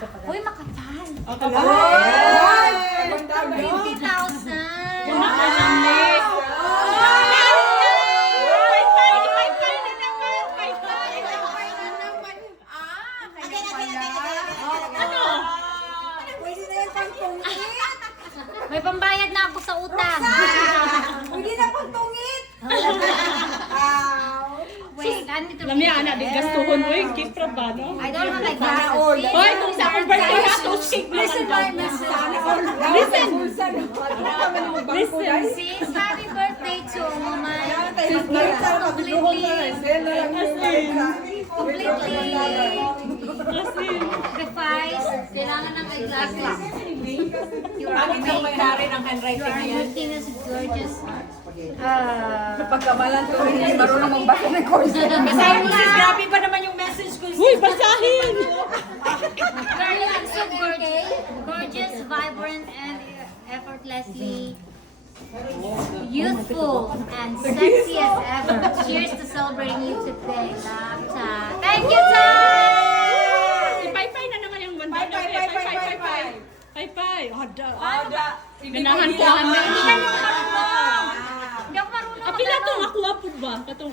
Uy, makapal. Ay! 50,000. Pwede na yung pangtungit. May pambayad na ako sa utang. Pwede na pangtungit. Wait, ganito. Lamia, anak, di gastuhon mo yung gift ra ba, no? I don't have my glasses. Hoy, kung sa akong birthday ha, to shake Listen, my message. Listen. Listen. Sis, happy birthday to Mama. Completely sacrifice. Kailangan ng eyeglasses. You are looking as gorgeous. Pagkamalan to, hindi marunong magbasa ng course. Basahin mo sis, grabe pa naman yung message ko. Uy, basahin! Girl, you look so gorgeous. Gorgeous, vibrant, and effortlessly youthful and sexy as ever. Cheers to celebrating you today, Lapta. Thank you, Tay! Ipay-pay na naman yung banda. Pay-pay. Ada. Ganahan Ganahan ko kami. Hindi ka naman marunong. Hindi ako marunong Apila maglaro. tong ako po ba? Katong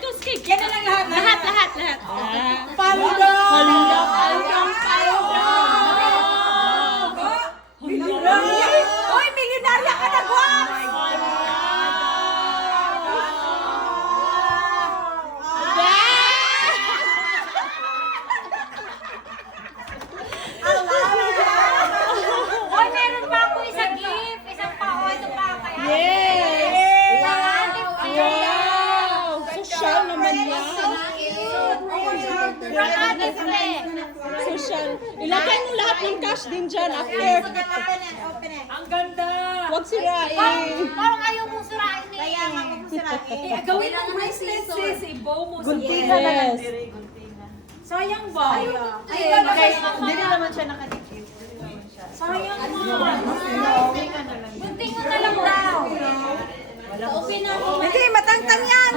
tuskik. Yan na lang lahat. Lahat. Palda! Uy, milyonarya ka na, Guam! Hoy, meron pa ako isang gift. Isang pa. O, ito pa. Kaya. Yes! Wow! Wow! Social naman yan. From Ate Fe. Social. Ilagay mo lahat ng cash din dyan after. Ang ganda! Huwag sirain. Parang ayaw mong sirain eh. Kaya nga mong sirain. Gawin mo bracelet sis, i-bow mo sa Gunting na Yes. Sayang ba? Hindi na naman siya nakadikit. Sayang mo. Gunting mo na lang daw. Hindi, matangtang yan.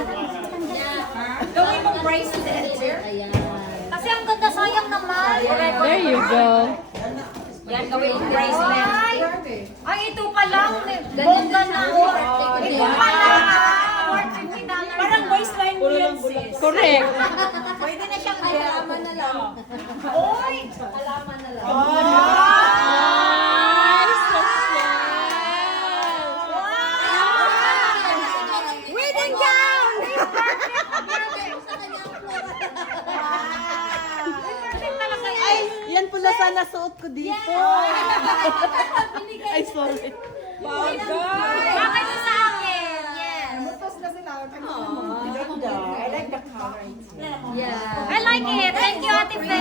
Gawin mo bracelet. Kasi ang ganda, sayang naman. There you go. Yan, gawin mo bracelet. Ay, ito pa lang. Bongga na. Ito pa lang. Worth $50. Parang waistline mo yan sis. Correct. Pwede na siyang halaman na lang. Oy! Halaman na lang. Ay, social. Wedding gown! Ay, yan pala sana suot ko dito. Ay, sorry. Bakit ito sa akin? Yes. I like the color. I like it. Thank you, Ate Fe.